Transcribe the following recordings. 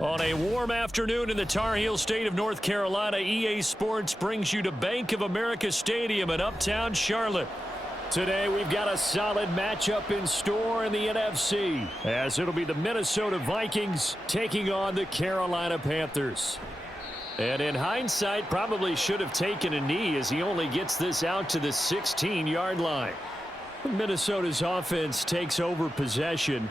On a warm afternoon in the Tar Heel state of North Carolina, EA Sports brings you to Bank of America Stadium in Uptown Charlotte. Today, we've got a solid matchup in store in the NFC, as it'll be the Minnesota Vikings taking on the Carolina Panthers. And in hindsight, probably should have taken a knee as he only gets this out to the 16-yard line. Minnesota's offense takes over possession.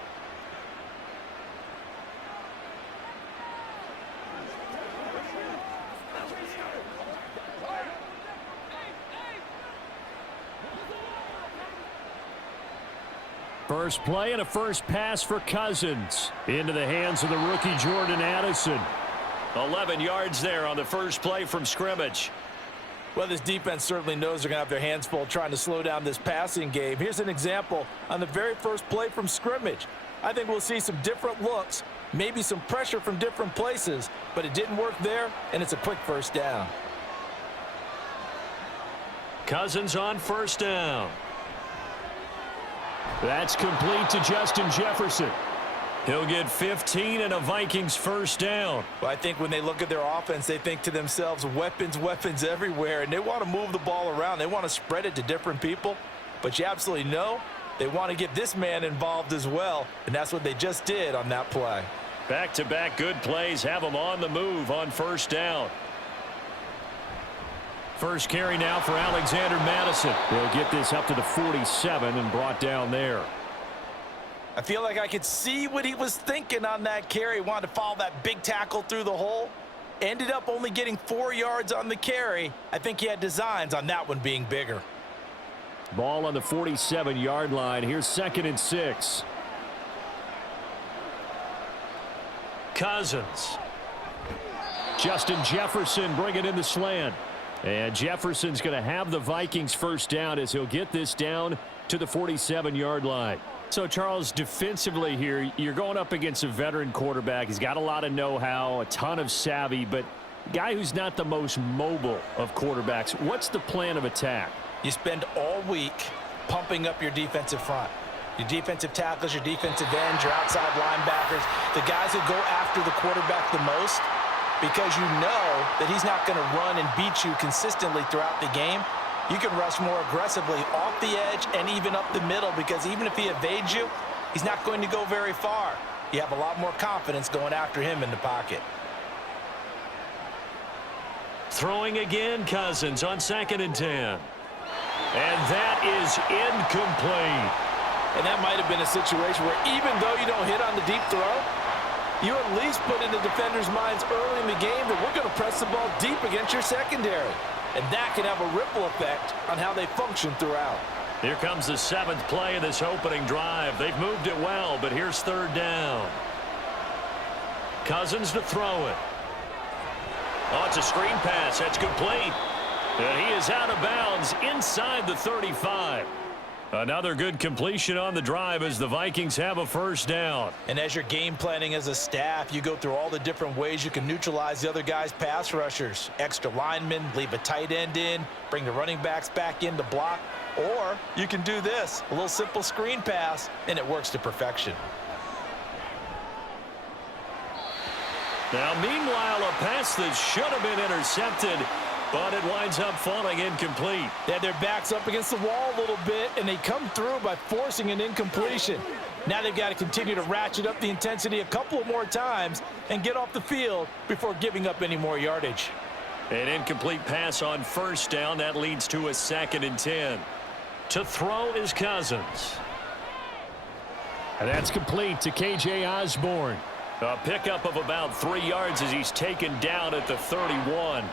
First play and a first pass for Cousins. Into the hands of the rookie Jordan Addison. 11 yards there on the first play from scrimmage. Well, this defense certainly knows they're going to have their hands full trying to slow down this passing game. Here's an example on the very first play from scrimmage. I think we'll see some different looks, maybe some pressure from different places, but it didn't work there, and it's a quick first down. Cousins on first down. That's complete to Justin Jefferson. He'll get 15 and a Vikings first down. Well, I think when they look at their offense, they think to themselves, weapons, weapons everywhere, and they want to move the ball around. They want to spread it to different people, but you absolutely know they want to get this man involved as well, and that's what they just did on that play. Back-to-back good plays have them on the move on first down. First carry now for Alexander Madison. They'll get this up to the 47 and brought down there. I feel like I could see what he was thinking on that carry. Wanted to follow that big tackle through the hole. Ended up only getting 4 yards on the carry. I think he had designs on that one being bigger. Ball on the 47-yard line. Here's 2nd and 6. Cousins. Justin Jefferson bringing in the slant. And Jefferson's going to have the Vikings first down as he'll get this down to the 47-yard line. So, Charles, defensively here, you're going up against a veteran quarterback. He's got a lot of know-how, a ton of savvy, but a guy who's not the most mobile of quarterbacks. What's the plan of attack? You spend all week pumping up your defensive front. Your defensive tackles, your defensive ends, your outside linebackers, the guys who go after the quarterback the most, because you know that he's not going to run and beat you consistently throughout the game. You can rush more aggressively off the edge and even up the middle, because even if he evades you, he's not going to go very far. You have a lot more confidence going after him in the pocket. Throwing again, Cousins on 2nd and 10. And that is incomplete. And that might have been a situation where even though you don't hit on the deep throw, you at least put in the defenders' minds early in the game that we're going to press the ball deep against your secondary. And that can have a ripple effect on how they function throughout. Here comes the 7th play of this opening drive. They've moved it well, but here's 3rd down. Cousins to throw it. Oh, it's a screen pass. That's complete. And he is out of bounds inside the 35. Another good completion on the drive as the Vikings have a first down. And as you're game planning as a staff, you go through all the different ways you can neutralize the other guy's pass rushers. Extra linemen, leave a tight end in, bring the running backs back in to block. Or you can do this, a little simple screen pass, and it works to perfection. Now, meanwhile, a pass that should have been intercepted, but it winds up falling incomplete. They had their backs up against the wall a little bit, and they come through by forcing an incompletion. Now they've got to continue to ratchet up the intensity a couple more times and get off the field before giving up any more yardage. An incomplete pass on first down. That leads to a 2nd and 10. To throw is Cousins. And that's complete to K.J. Osborne. A pickup of about 3 yards as he's taken down at the 31.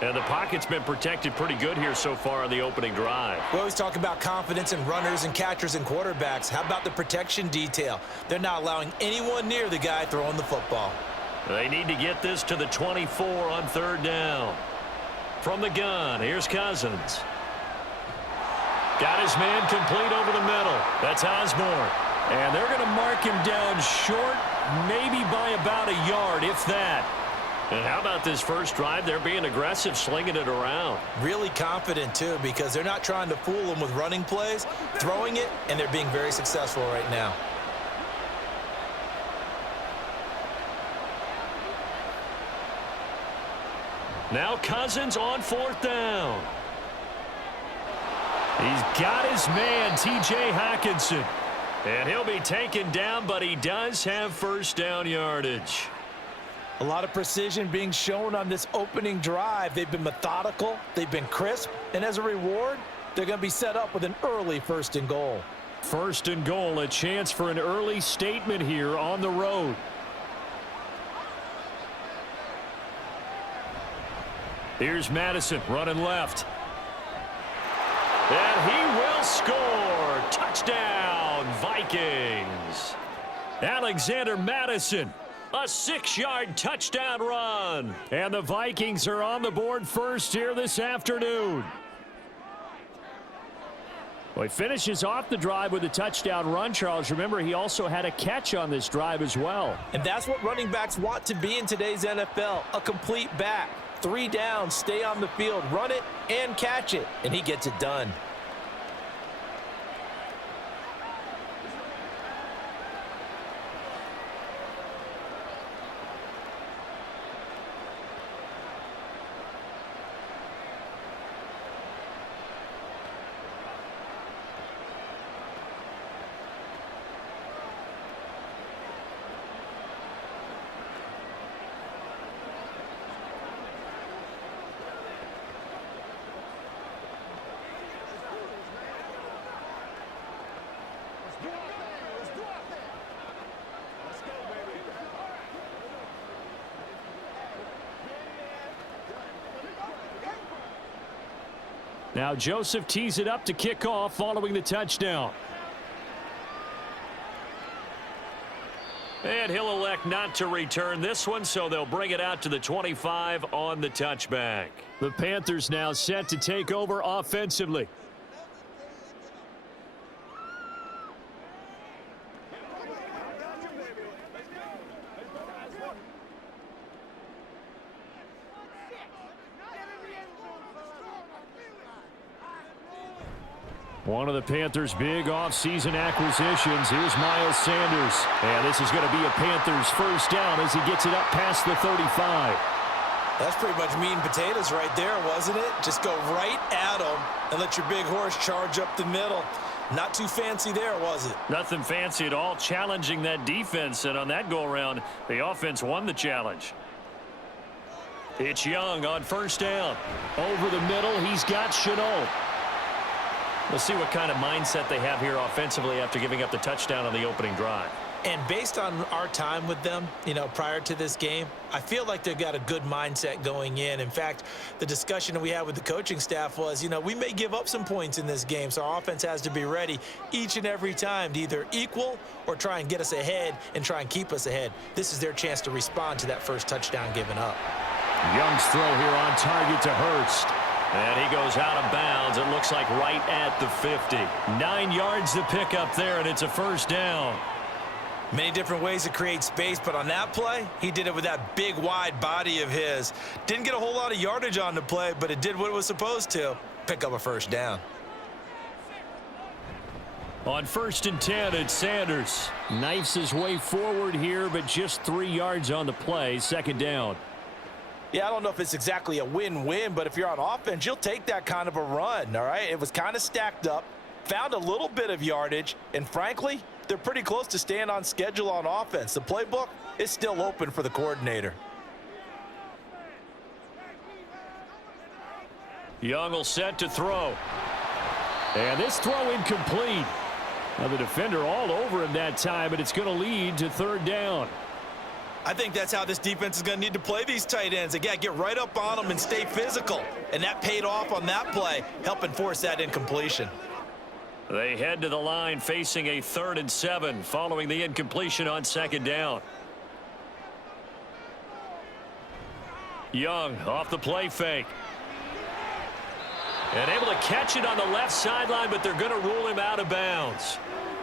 And the pocket's been protected pretty good here so far on the opening drive. We always talk about confidence in runners and catchers and quarterbacks. How about the protection detail? They're not allowing anyone near the guy throwing the football. They need to get this to the 24 on 3rd down. From the gun, here's Cousins. Got his man complete over the middle. That's Osborne. And they're going to mark him down short, maybe by about a yard, if that. And how about this first drive? They're being aggressive, slinging it around. Really confident, too, because they're not trying to fool them with running plays, throwing it, and they're being very successful right now. Now Cousins on 4th down. He's got his man, T.J. Hockenson. And he'll be taken down, but he does have first down yardage. A lot of precision being shown on this opening drive. They've been methodical, they've been crisp, and as a reward, they're going to be set up with an early 1st and goal. 1st and goal, a chance for an early statement here on the road. Here's Madison running left. And he will score. Touchdown, Vikings. Alexander Madison, a 6-yard touchdown run. And the Vikings are on the board first here this afternoon. Well, he finishes off the drive with a touchdown run, Charles. Remember, he also had a catch on this drive as well. And that's what running backs want to be in today's NFL, a complete back. 3 downs, stay on the field, run it and catch it, and he gets it done. Now Joseph tees it up to kick off following the touchdown. And he'll elect not to return this one, so they'll bring it out to the 25 on the touchback. The Panthers now set to take over offensively. One of the Panthers' big offseason acquisitions. Here's Miles Sanders. And this is going to be a Panthers first down as he gets it up past the 35. That's pretty much meat and potatoes right there, wasn't it? Just go right at him and let your big horse charge up the middle. Not too fancy there, was it? Nothing fancy at all, challenging that defense. And on that go-around, the offense won the challenge. It's Young on first down. Over the middle, he's got Chenault. We'll see what kind of mindset they have here offensively after giving up the touchdown on the opening drive. And based on our time with them, prior to this game, I feel like they've got a good mindset going in. In fact, the discussion that we had with the coaching staff was, we may give up some points in this game, so our offense has to be ready each and every time to either equal or try and get us ahead and try and keep us ahead. This is their chance to respond to that first touchdown given up. Young's throw here on target to Hurst. And he goes out of bounds. It looks like right at the 50. 9 yards to pick up there, and it's a first down. Many different ways to create space, but on that play, he did it with that big, wide body of his. Didn't get a whole lot of yardage on the play, but it did what it was supposed to. Pick up a first down. On 1st and 10, it's Sanders. Knifes his way forward here, but just 3 yards on the play. 2nd down. Yeah, I don't know if it's exactly a win-win, but if you're on offense, you'll take that kind of a run, all right? It was kind of stacked up, found a little bit of yardage, and frankly, they're pretty close to staying on schedule on offense. The playbook is still open for the coordinator. Young will set to throw. And this throw incomplete. Now the defender all over him that time, but it's going to lead to 3rd down. I think that's how this defense is going to need to play these tight ends. They got to get right up on them and stay physical. And that paid off on that play, helping force that incompletion. They head to the line facing a 3rd and 7 following the incompletion on 2nd down. Young off the play fake. And able to catch it on the left sideline, but they're going to rule him out of bounds.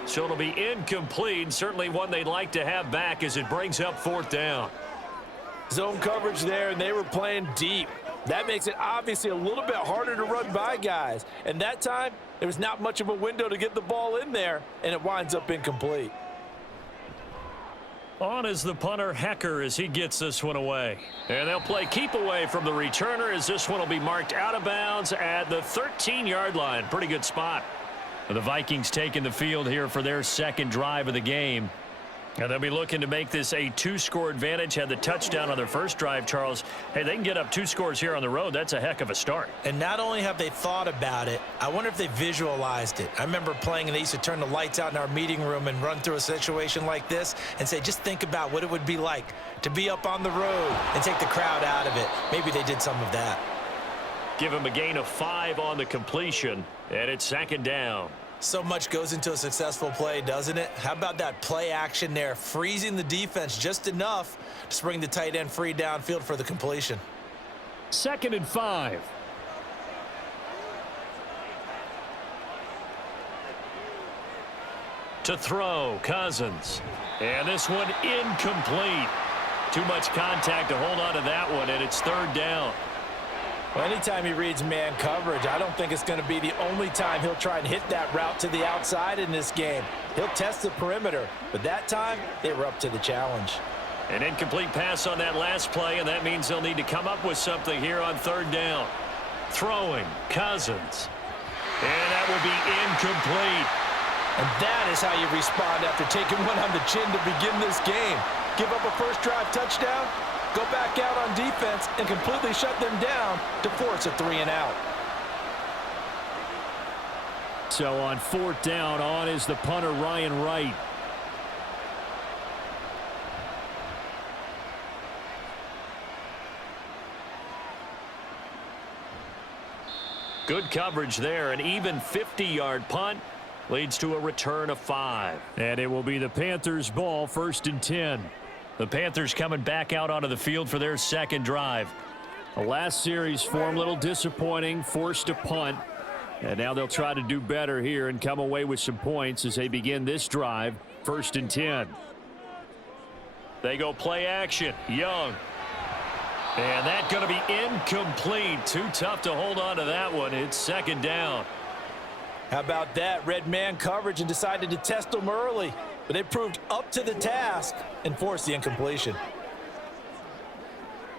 So it'll be incomplete, certainly one they'd like to have back as it brings up 4th down. Zone coverage there, and they were playing deep. That makes it obviously a little bit harder to run by guys. And that time, there was not much of a window to get the ball in there, and it winds up incomplete. On is the punter, Hecker, as he gets this one away. And they'll play keep away from the returner as this one will be marked out of bounds at the 13-yard line. Pretty good spot. The Vikings taking the field here for their second drive of the game. And they'll be looking to make this a two-score advantage. Had the touchdown on their first drive, Charles. Hey, they can get up 2 scores here on the road. That's a heck of a start. And not only have they thought about it, I wonder if they visualized it. I remember playing and they used to turn the lights out in our meeting room and run through a situation like this and say, just think about what it would be like to be up on the road and take the crowd out of it. Maybe they did some of that. Give him a gain of 5 on the completion, and it's 2nd down. So much goes into a successful play, doesn't it? How about that play action there, freezing the defense just enough to bring the tight end free downfield for the completion. 2nd and 5. To throw, Cousins. And this one incomplete. Too much contact to hold on to that one, and it's 3rd down. Well, anytime he reads man coverage, I don't think it's going to be the only time he'll try and hit that route to the outside in this game. He'll test the perimeter, but that time they were up to the challenge. An incomplete pass on that last play, and that means they'll need to come up with something here on 3rd down. Throwing, Cousins. And that will be incomplete. And that is how you respond after taking one on the chin to begin this game. Give up a first drive touchdown, go back out on defense and completely shut them down to force a 3-and-out. So on 4th down, on is the punter, Ryan Wright. Good coverage there. An even 50-yard punt leads to a return of 5. And it will be the Panthers' ball, 1st and 10. The Panthers coming back out onto the field for their second drive. The last series form, a little disappointing, forced a punt. And now they'll try to do better here and come away with some points as they begin this drive, 1st and 10. They go play action. Young. And that's going to be incomplete. Too tough to hold on to that one. It's 2nd down. How about that? Red man coverage and decided to test them early. But they proved up to the task and forced the incompletion.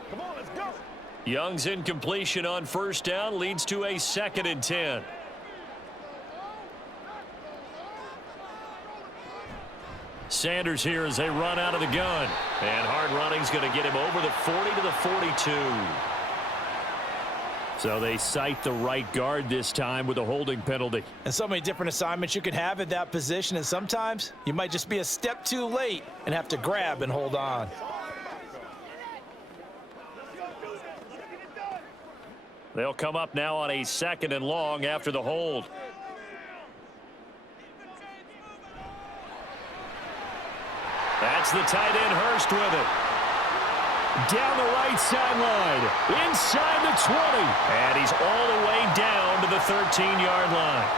Come on, let's go. Young's incompletion on 1st down leads to a 2nd and 10. Sanders here as they run out of the gun. And hard running's going to get him over the 40 to the 42. So they cite the right guard this time with a holding penalty. And so many different assignments you can have at that position, and sometimes you might just be a step too late and have to grab and hold on. They'll come up now on a 2nd and long after the hold. That's the tight end, Hurst, with it. Down the right sideline, inside the 20. And he's all the way down to the 13-yard line.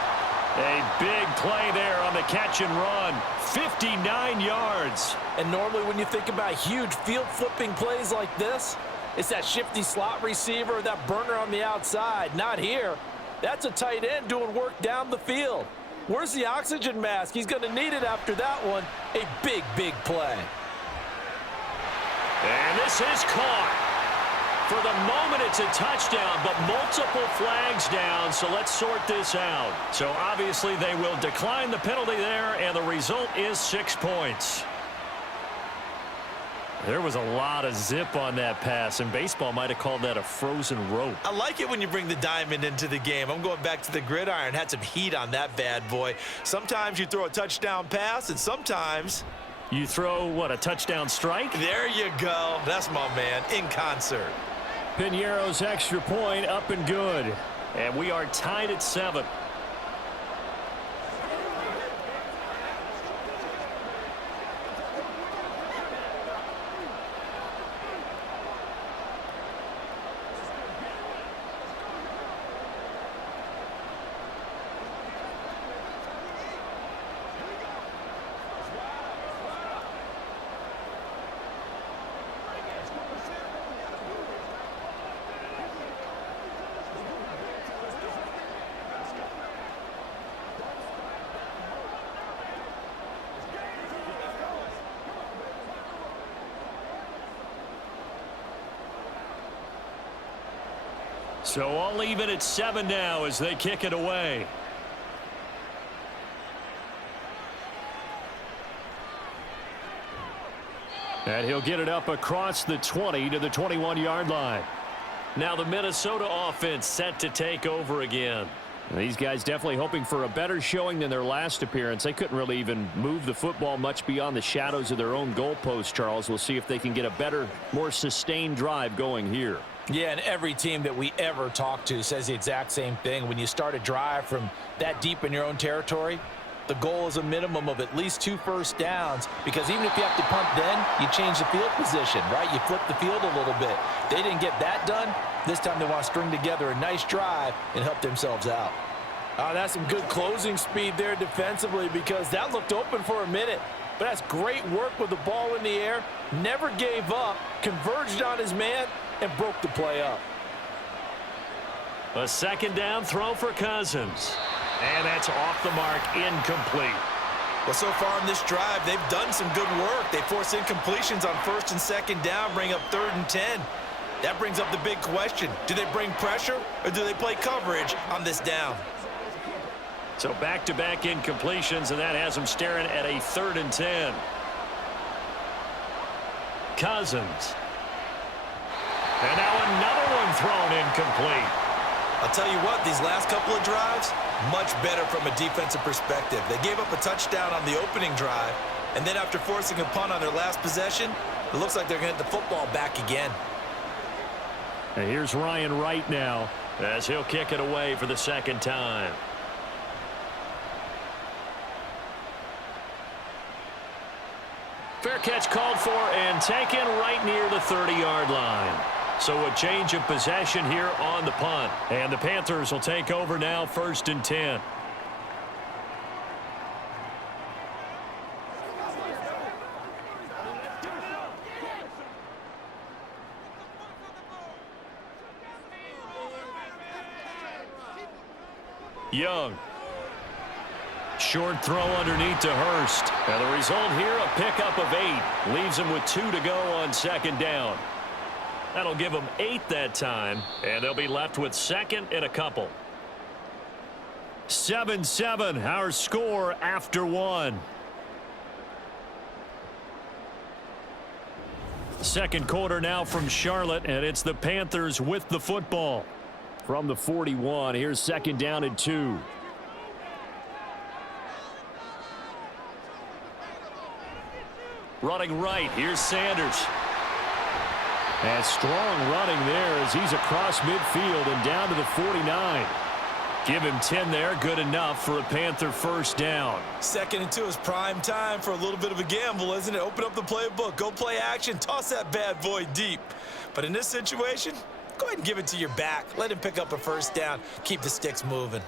A big play there on the catch and run. 59 yards. And normally when you think about huge field-flipping plays like this, it's that shifty slot receiver, that burner on the outside. Not here. That's a tight end doing work down the field. Where's the oxygen mask? He's going to need it after that one. A big, big play. And this is caught. For the moment, it's a touchdown, but multiple flags down, so let's sort this out. So obviously they will decline the penalty there, and the result is 6 points. There was a lot of zip on that pass, and baseball might have called that a frozen rope. I like it when you bring the diamond into the game. I'm going back to the gridiron. Had some heat on that bad boy. Sometimes you throw a touchdown pass, and sometimes you throw, what, a touchdown strike? There you go. That's my man, in concert. Piñeiro's extra point up and good. And we are tied at 7. So all even at 7 now as they kick it away. And he'll get it up across the 20 to the 21-yard line. Now the Minnesota offense set to take over again. These guys definitely hoping for a better showing than their last appearance. They couldn't really even move the football much beyond the shadows of their own goalpost, Charles. We'll see if they can get a better, more sustained drive going here. Yeah, and every team that we ever talk to says the exact same thing. When you start a drive from that deep in your own territory, the goal is a minimum of at least 2 first downs, because even if you have to punt then, you change the field position, right? You flip the field a little bit. They didn't get that done. This time they want to string together a nice drive and help themselves out. That's some good closing speed there defensively, because that looked open for a minute. But that's great work with the ball in the air. Never gave up, converged on his man, and broke the play up. A second down throw for Cousins. And that's off the mark, incomplete. Well, so far in this drive, they've done some good work. They force incompletions on 1st and 2nd down, bring up 3rd and 10. That brings up the big question. Do they bring pressure, or do they play coverage on this down? So back-to-back incompletions, and that has them staring at a 3rd and 10. Cousins. And now another one thrown incomplete. I'll tell you what, these last couple of drives, much better from a defensive perspective. They gave up a touchdown on the opening drive, and then after forcing a punt on their last possession, it looks like they're going to get the football back again. And here's Ryan Wright now as he'll kick it away for the 2nd time. Fair catch called for and taken right near the 30-yard line. So a change of possession here on the punt. And the Panthers will take over now, 1st and 10. Young. Short throw underneath to Hurst. And the result here, a pickup of 8. Leaves him with 2 to go on 2nd down. That'll give them 8 that time, and they'll be left with 2nd and a couple. 7-7, our score after 1. Second quarter now from Charlotte, and it's the Panthers with the football. From the 41, here's 2nd down and 2. Running right, here's Sanders. And strong running there as he's across midfield and down to the 49. Give him 10 there, good enough for a Panther 1st down. 2nd and 2 is prime time for a little bit of a gamble, isn't it? Open up the playbook, go play action, toss that bad boy deep. But in this situation, go ahead and give it to your back. Let him pick up a 1st down, keep the sticks moving.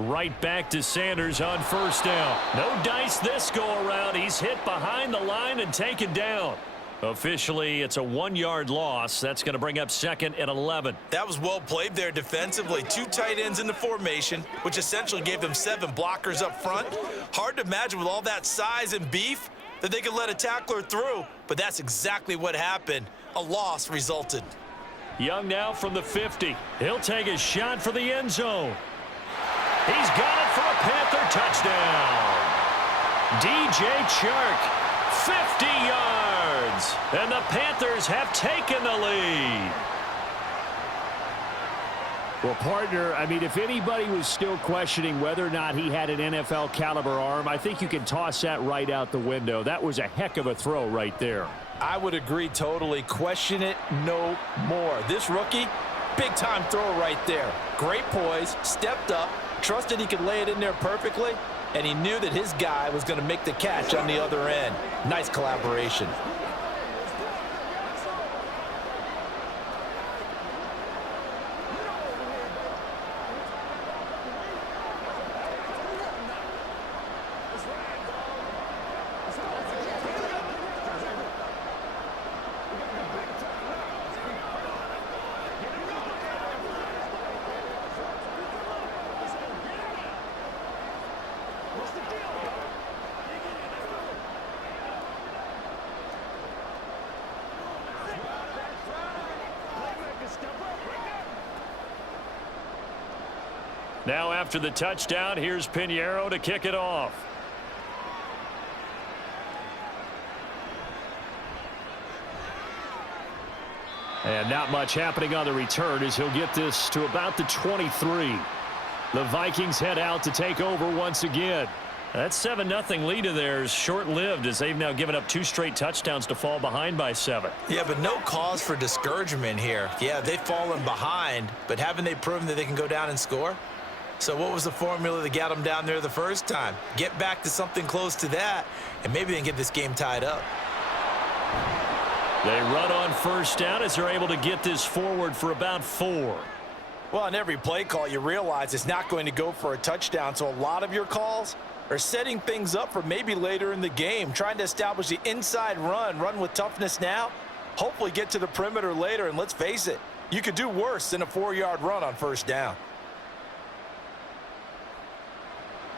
Right back to Sanders on 1st down. No dice this go-around. He's hit behind the line and taken down. Officially, it's a 1-yard loss. That's going to bring up 2nd and 11. That was well played there defensively. 2 tight ends in the formation, which essentially gave them 7 blockers up front. Hard to imagine with all that size and beef that they could let a tackler through, but that's exactly what happened. A loss resulted. Young now from the 50. He'll take a shot for the end zone. He's got it for a Panther touchdown. DJ Chark, 50 yards. And the Panthers have taken the lead. Well, partner, I mean, if anybody was still questioning whether or not he had an NFL caliber arm, I think you can toss that right out the window. That was a heck of a throw right there. I would agree totally. Question it no more. This rookie, big time throw right there. Great poise, stepped up, trusted he could lay it in there perfectly, and he knew that his guy was going to make the catch on the other end. Nice collaboration. Now after the touchdown, here's Pinheiro to kick it off. And not much happening on the return as he'll get this to about the 23. The Vikings head out to take over once again. That 7-0 lead of theirs short-lived as they've now given up 2 straight touchdowns to fall behind by 7. Yeah, but no cause for discouragement here. Yeah, they've fallen behind, but haven't they proven that they can go down and score? So what was the formula that got them down there the first time? Get back to something close to that, and maybe they can get this game tied up. They run on first down as they're able to get this forward for about 4. Well, on every play call, you realize it's not going to go for a touchdown, so a lot of your calls are setting things up for maybe later in the game, trying to establish the inside run with toughness now, hopefully get to the perimeter later, and let's face it, you could do worse than a 4-yard run on first down.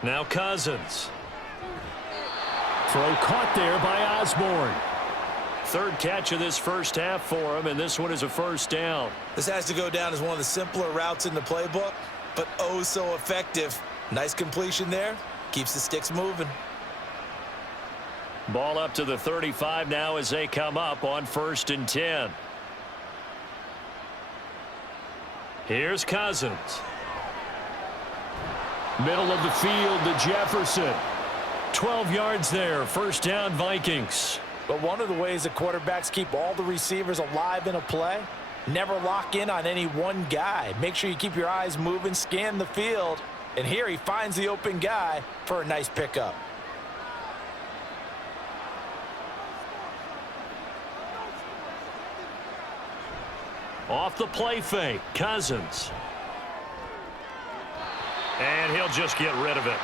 Now Cousins. Throw caught there by Osborne. 3rd catch of this first half for him, and this one is a first down. This has to go down as one of the simpler routes in the playbook, but oh so effective. Nice completion there. Keeps the sticks moving. Ball up to the 35 now as they come up on 1st and 10. Here's Cousins. Middle of the field to Jefferson. 12 yards there. First down, Vikings. But one of the ways that quarterbacks keep all the receivers alive in a play, never lock in on any one guy. Make sure you keep your eyes moving, scan the field. And here he finds the open guy for a nice pickup. Off the play fake, Cousins. And he'll just get rid of it.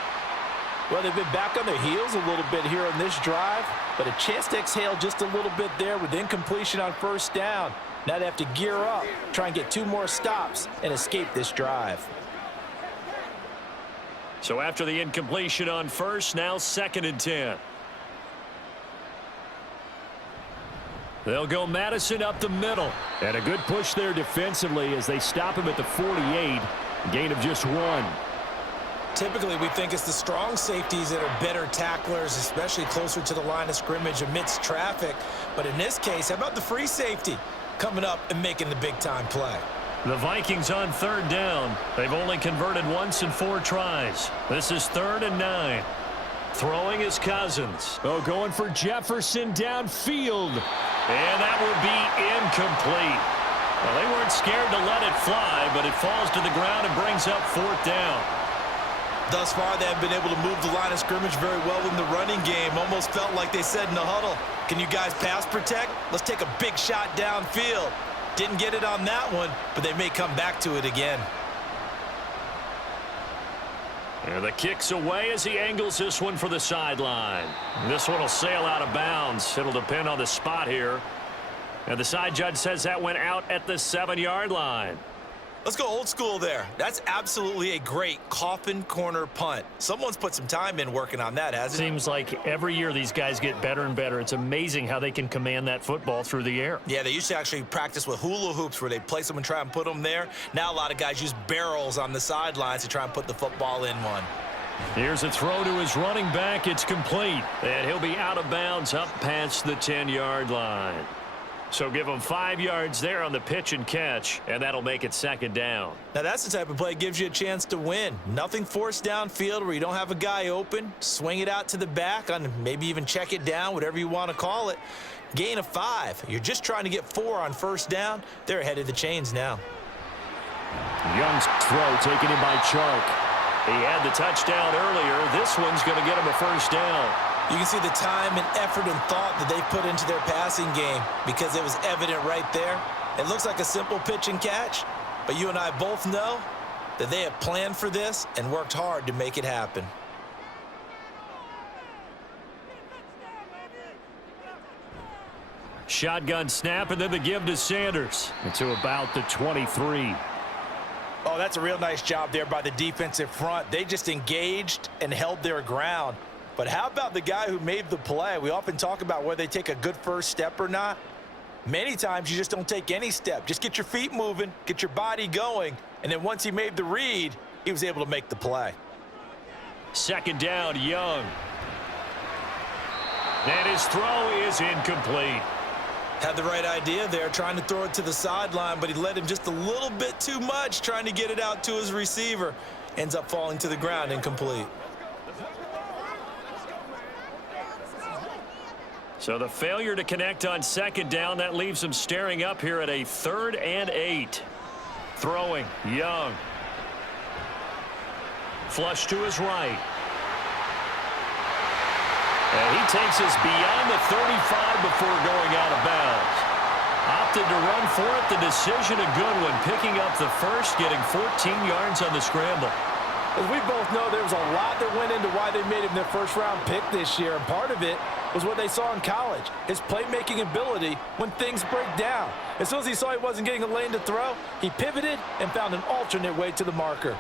Well, they've been back on their heels a little bit here on this drive, but a chance to exhale just a little bit there with incompletion on first down. Now they have to gear up, try and get 2 more stops, and escape this drive. So after the incompletion on first, now 2nd and 10. They'll go Madison up the middle. And a good push there defensively as they stop him at the 48. Gain of just 1. Typically, we think it's the strong safeties that are better tacklers, especially closer to the line of scrimmage amidst traffic. But in this case, how about the free safety coming up and making the big-time play? The Vikings on 3rd down. They've only converted once in 4 tries. This is 3rd and 9. Throwing is Cousins. Oh, going for Jefferson downfield. And that will be incomplete. Well, they weren't scared to let it fly, but it falls to the ground and brings up 4th down. Thus far, they have been able to move the line of scrimmage very well in the running game. Almost felt like they said in the huddle, can you guys pass protect? Let's take a big shot downfield. Didn't get it on that one, but they may come back to it again. And the kick's away as he angles this one for the sideline. This one will sail out of bounds. It'll depend on the spot here. And the side judge says that went out at the 7-yard line. Let's go old school there. That's absolutely a great coffin corner punt. Someone's put some time in working on that, hasn't it? Seems like every year these guys get better and better. It's amazing how they can command that football through the air. Yeah, they used to actually practice with hula hoops where they place them and try and put them there. Now a lot of guys use barrels on the sidelines to try and put the football in one. Here's a throw to his running back. It's complete. And he'll be out of bounds up past the 10-yard line. So give them 5 yards there on the pitch and catch, and that'll make it 2nd down. Now that's the type of play that gives you a chance to win. Nothing forced downfield where you don't have a guy open. Swing it out to the back, on maybe even check it down, whatever you want to call it. Gain of 5. You're just trying to get 4 on first down. They're ahead of the chains now. Young's throw taken in by Chark. He had the touchdown earlier. This one's going to get him a first down. You can see the time and effort and thought that they put into their passing game because it was evident right there. It looks like a simple pitch and catch, but you and I both know that they have planned for this and worked hard to make it happen. Shotgun snap and then the give to Sanders. To about the 23. Oh, that's a real nice job there by the defensive front. They just engaged and held their ground. But how about the guy who made the play? We often talk about whether they take a good first step or not. Many times you just don't take any step. Just get your feet moving, get your body going, and then once he made the read, he was able to make the play. Second down, Young. And his throw is incomplete. Had the right idea there, trying to throw it to the sideline, but he led him just a little bit too much, trying to get it out to his receiver. Ends up falling to the ground, incomplete. So the failure to connect on second down, that leaves him staring up here at a 3rd and 8. Throwing, Young. Flush to his right. And he takes us beyond the 35 before going out of bounds. Opted to run for it. The decision a good one. Picking up the first, getting 14 yards on the scramble. As we both know, there was a lot that went into why they made him their first-round pick this year, and part of it was what they saw in college, his playmaking ability when things break down. As soon as he saw he wasn't getting a lane to throw, he pivoted and found an alternate way to the marker.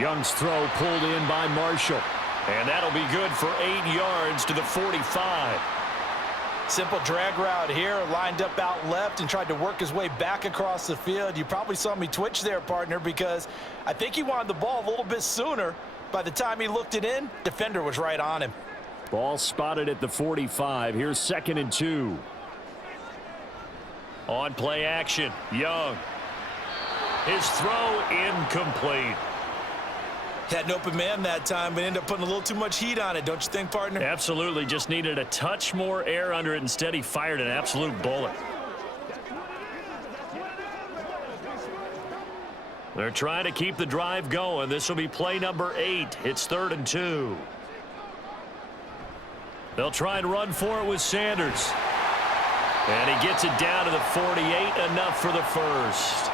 Young's throw pulled in by Marshall. And that'll be good for 8 yards to the 45. Simple drag route here, lined up out left and tried to work his way back across the field. You probably saw me twitch there, partner, because I think he wanted the ball a little bit sooner. By the time he looked it in, defender was right on him. Ball spotted at the 45. Here's 2nd and 2. On play action, Young. His throw incomplete. Had an open man that time, but ended up putting a little too much heat on it, don't you think, partner? Absolutely. Just needed a touch more air under it. Instead, he fired an absolute bullet. They're trying to keep the drive going. This will be play number 8. It's 3rd and 2. They'll try and run for it with Sanders. And he gets it down to the 48, enough for the first.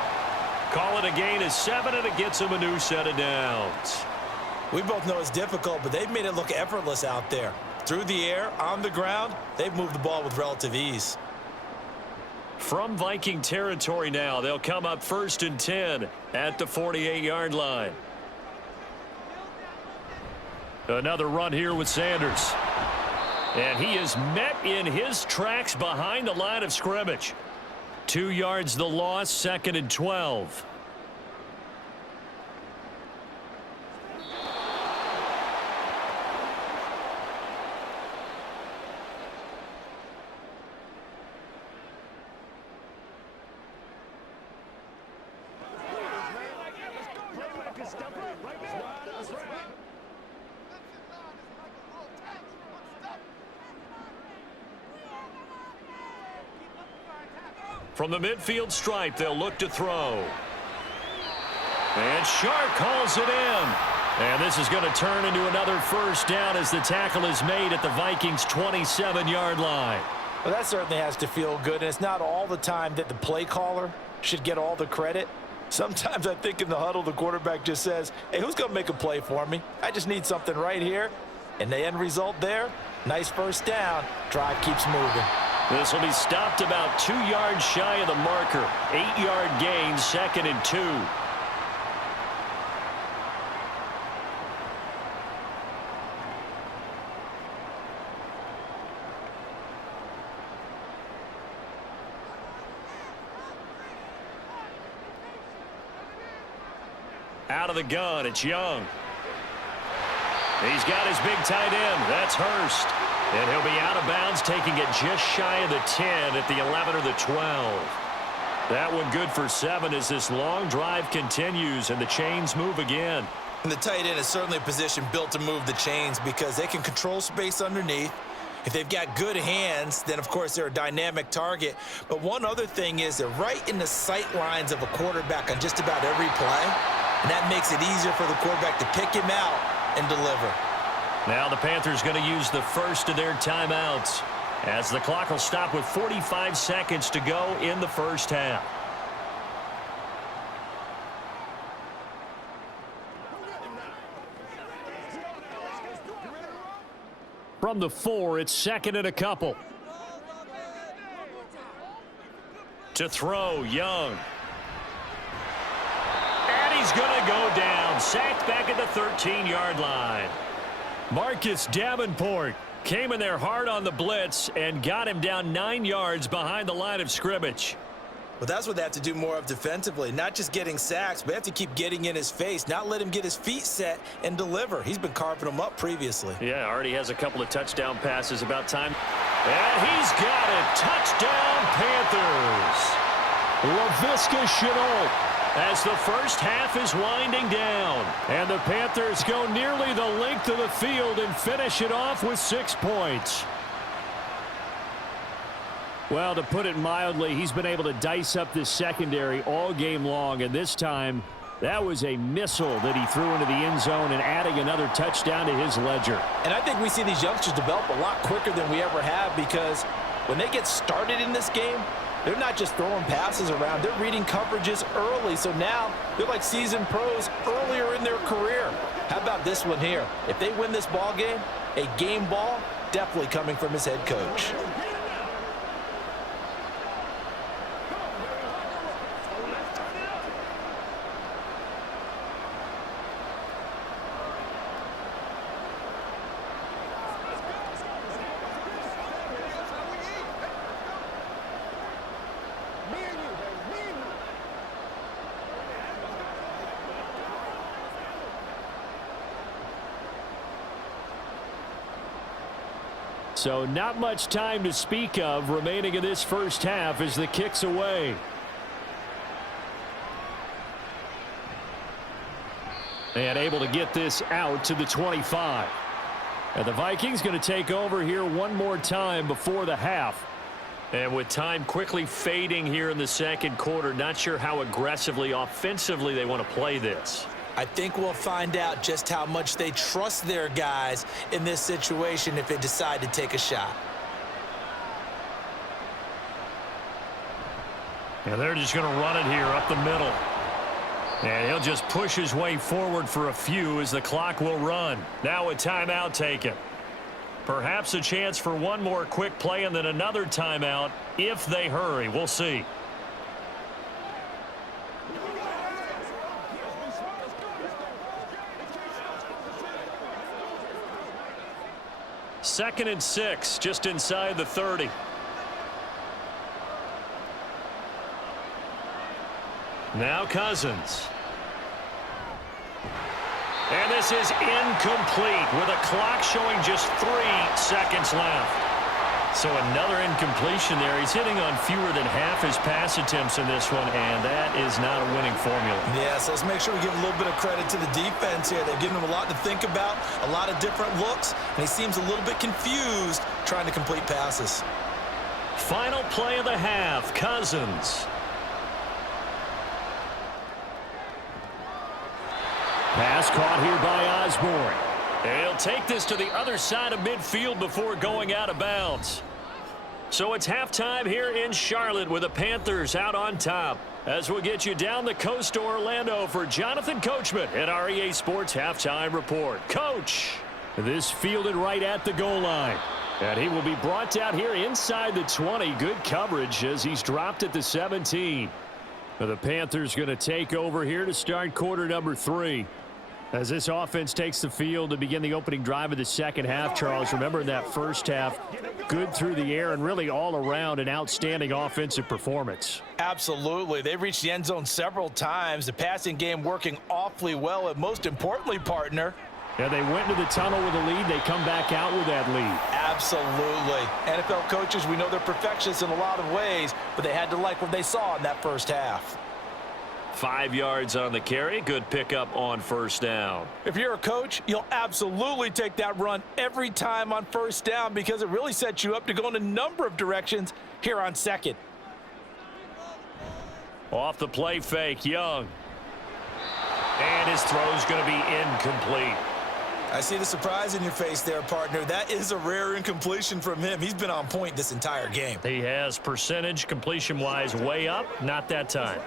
Call it a gain of 7, and it gets him a new set of downs. We both know it's difficult, but they've made it look effortless out there. Through the air, on the ground, they've moved the ball with relative ease. From Viking territory now, they'll come up 1st and 10 at the 48-yard line. Another run here with Sanders. And he is met in his tracks behind the line of scrimmage. 2 yards the loss, 2nd and 12. From the midfield stripe, they'll look to throw. And Shark calls it in. And this is going to turn into another first down as the tackle is made at the Vikings' 27-yard line. Well, that certainly has to feel good, and it's not all the time that the play caller should get all the credit. Sometimes I think in the huddle, the quarterback just says, hey, who's going to make a play for me? I just need something right here. And the end result there, nice first down. Drive keeps moving. This will be stopped about 2 yards shy of the marker. 8-yard gain, 2nd and 2. Out of the gun, it's Young. He's got his big tight end. That's Hurst. And he'll be out of bounds, taking it just shy of the 10 at the 11 or the 12. That one good for 7 as this long drive continues and the chains move again. And the tight end is certainly a position built to move the chains because they can control space underneath. If they've got good hands, then, of course, they're a dynamic target. But one other thing is they're right in the sight lines of a quarterback on just about every play. And that makes it easier for the quarterback to pick him out and deliver. Now the Panthers going to use the first of their timeouts as the clock will stop with 45 seconds to go in the first half. From the 4, it's 2nd and a couple. To throw, Young. And he's going to go down. Sacked back at the 13-yard line. Marcus Davenport came in there hard on the blitz and got him down 9 yards behind the line of scrimmage. Well, that's what they have to do more of defensively. Not just getting sacks, but they have to keep getting in his face, not let him get his feet set and deliver. He's been carving them up previously. Yeah, already has a couple of touchdown passes. About time. And he's got it. Touchdown, Panthers. Laviska Shenault as the first half is winding down. And the Panthers go nearly the length of the field and finish it off with 6 points. Well, to put it mildly, he's been able to dice up this secondary all game long, and this time that was a missile that he threw into the end zone and adding another touchdown to his ledger. And I think we see these youngsters develop a lot quicker than we ever have, because when they get started in this game, they're not just throwing passes around, they're reading coverages early. So now they're like seasoned pros earlier in their career. How about this one here? If they win this ball game, a game ball definitely coming from his head coach. So not much time to speak of remaining in this first half as the kick's away. And able to get this out to the 25. And the Vikings going to take over here one more time before the half. And with time quickly fading here in the second quarter, not sure how aggressively, offensively they want to play this. I think we'll find out just how much they trust their guys in this situation if they decide to take a shot. And they're just going to run it here up the middle. And he'll just push his way forward for a few as the clock will run. Now a timeout taken. Perhaps a chance for one more quick play and then another timeout if they hurry. We'll see. Second and 6, just inside the 30. Now Cousins. And this is incomplete with a clock showing just 3 seconds left. So another incompletion there. He's hitting on fewer than half his pass attempts in this one, and that is not a winning formula. Yeah, so let's make sure we give a little bit of credit to the defense here. They've given him a lot to think about, a lot of different looks, and he seems a little bit confused trying to complete passes. Final play of the half, Cousins. Pass caught here by Osborne. He'll take this to the other side of midfield before going out of bounds. So it's halftime here in Charlotte with the Panthers out on top. As we'll get you down the coast to Orlando for Jonathan Coachman at our EA Sports Halftime Report. Coach, this fielded right at the goal line. And he will be brought down here inside the 20. Good coverage as he's dropped at the 17. Now the Panthers going to take over here to start quarter number 3. As this offense takes the field to begin the opening drive of the second half, Charles, remember in that first half, good through the air and really all around an outstanding offensive performance. Absolutely. They've reached the end zone several times. The passing game working awfully well, and most importantly, partner. Yeah, they went into the tunnel with a lead. They come back out with that lead. Absolutely. NFL coaches, we know they're perfectionists in a lot of ways, but they had to like what they saw in that first half. 5 yards on the carry. Good pickup on first down. If you're a coach, you'll absolutely take that run every time on first down because it really sets you up to go in a number of directions here on second. Off the play fake, Young. And his throw's going to be incomplete. I see the surprise in your face there, partner. That is a rare incompletion from him. He's been on point this entire game. He has percentage completion-wise way up. Not that time.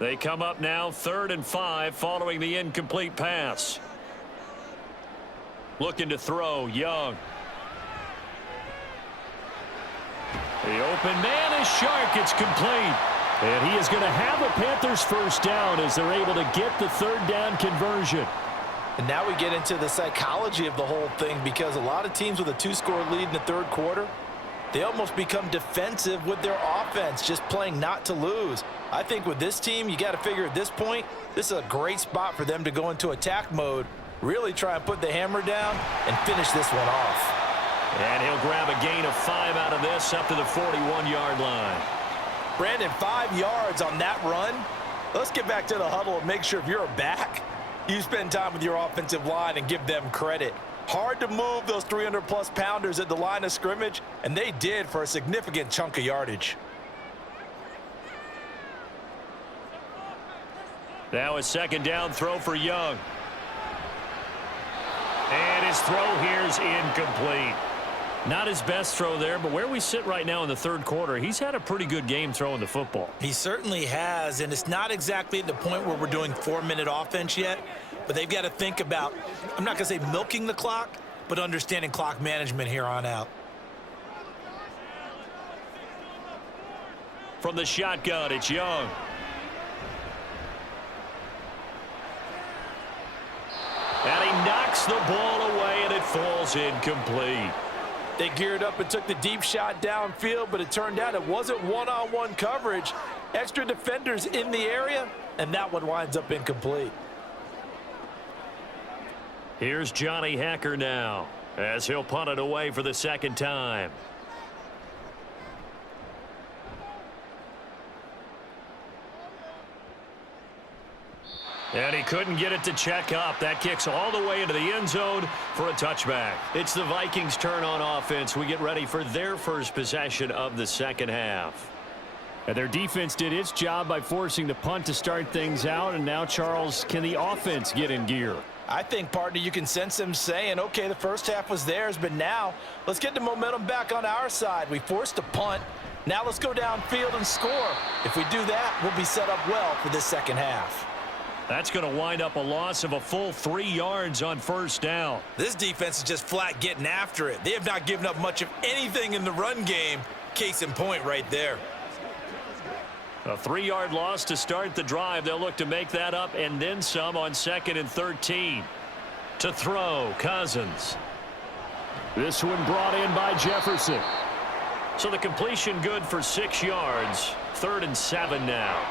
They come up now 3rd and 5 following the incomplete pass. Looking to throw, Young. The open man is Shark. It's complete. And he is going to have a Panthers first down as they're able to get the 3rd down conversion. And now we get into the psychology of the whole thing because a lot of teams with a 2-score lead in the 3rd quarter, they almost become defensive with their offense, just playing not to lose. I think with this team, you got to figure at this point, this is a great spot for them to go into attack mode, really try and put the hammer down and finish this one off. And he'll grab a gain of 5 out of this up to the 41-yard line. Brandon, 5 yards on that run. Let's get back to the huddle and make sure if you're a back, you spend time with your offensive line and give them credit. Hard to move those 300-plus pounders at the line of scrimmage, and they did for a significant chunk of yardage. Now a second down throw for Young. And his throw here's incomplete. Not his best throw there, but where we sit right now in the third quarter, he's had a pretty good game throwing the football. He certainly has, and it's not exactly at the point where we're doing 4-minute offense yet, but they've got to think about, I'm not going to say milking the clock, but understanding clock management here on out. From the shotgun, it's Young. And he knocks the ball away, and it falls incomplete. They geared up and took the deep shot downfield, but it turned out it wasn't one-on-one coverage. Extra defenders in the area, and that one winds up incomplete. Here's Johnny Hacker now, as he'll punt it away for the second time. And he couldn't get it to check up. That kicks all the way into the end zone for a touchback. It's the Vikings' turn on offense. We get ready for their first possession of the second half. And their defense did its job by forcing the punt to start things out. And now, Charles, can the offense get in gear? I think, partner, you can sense them saying, okay, the first half was theirs, but now let's get the momentum back on our side. We forced a punt. Now let's go downfield and score. If we do that, we'll be set up well for this second half. That's going to wind up a loss of a full 3 yards on first down. This defense is just flat getting after it. They have not given up much of anything in the run game. Case in point right there. A 3-yard loss to start the drive. They'll look to make that up and then some on 2nd and 13. To throw, Cousins. This one brought in by Jefferson. So the completion good for 6 yards. 3rd and 7 now.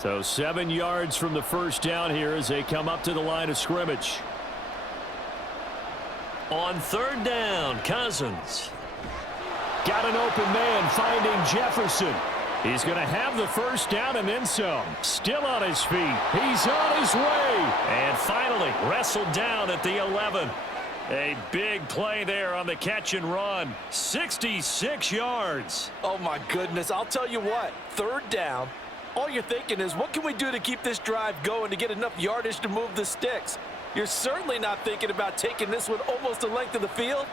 So 7 yards from the first down here as they come up to the line of scrimmage. On 3rd down, Cousins. Got an open man finding Jefferson. He's going to have the first down and then some. Still on his feet. He's on his way. And finally wrestled down at the 11. A big play there on the catch and run. 66 yards. Oh, my goodness. I'll tell you what. 3rd down. All you're thinking is, what can we do to keep this drive going to get enough yardage to move the sticks? You're certainly not thinking about taking this one almost the length of the field,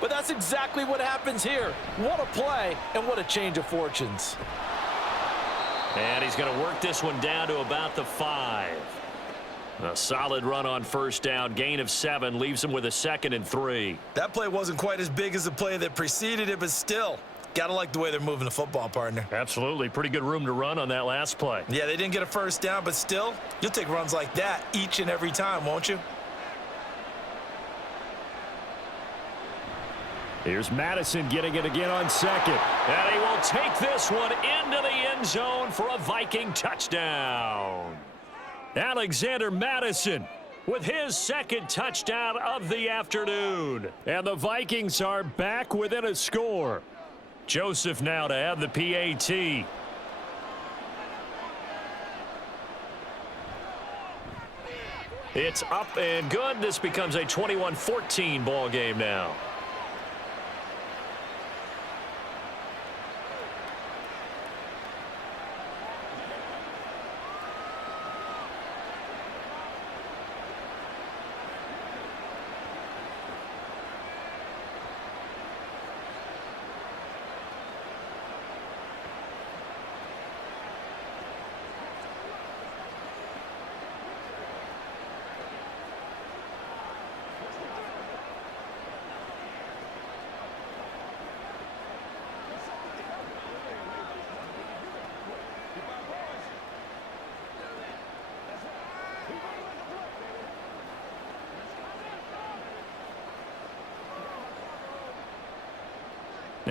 but that's exactly what happens here. What a play and what a change of fortunes. And he's going to work this one down to about the 5. A solid run on first down. Gain of 7 leaves him with a 2nd and 3. That play wasn't quite as big as the play that preceded it, but still. Gotta like the way they're moving the football, partner. Absolutely. Pretty good room to run on that last play. Yeah, they didn't get a first down, but still, you'll take runs like that each and every time, won't you? Here's Madison getting it again on 2nd. And he will take this one into the end zone for a Viking touchdown. Alexander Madison with his 2nd touchdown of the afternoon. And the Vikings are back within a score. Joseph now to have the PAT. It's up and good. This becomes a 21-14 ball game now.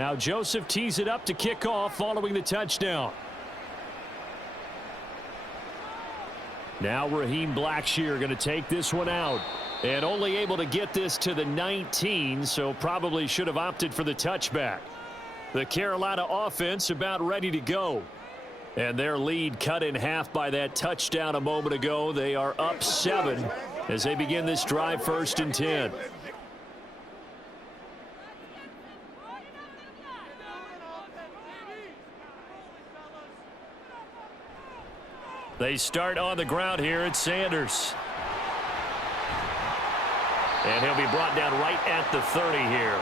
Now Joseph tees it up to kick off following the touchdown. Now Raheem Blackshear going to take this one out. And only able to get this to the 19, so probably should have opted for the touchback. The Carolina offense about ready to go. And their lead cut in half by that touchdown a moment ago. They are up 7 as they begin this drive, 1st and 10. They start on the ground here at Sanders. And he'll be brought down right at the 30 here.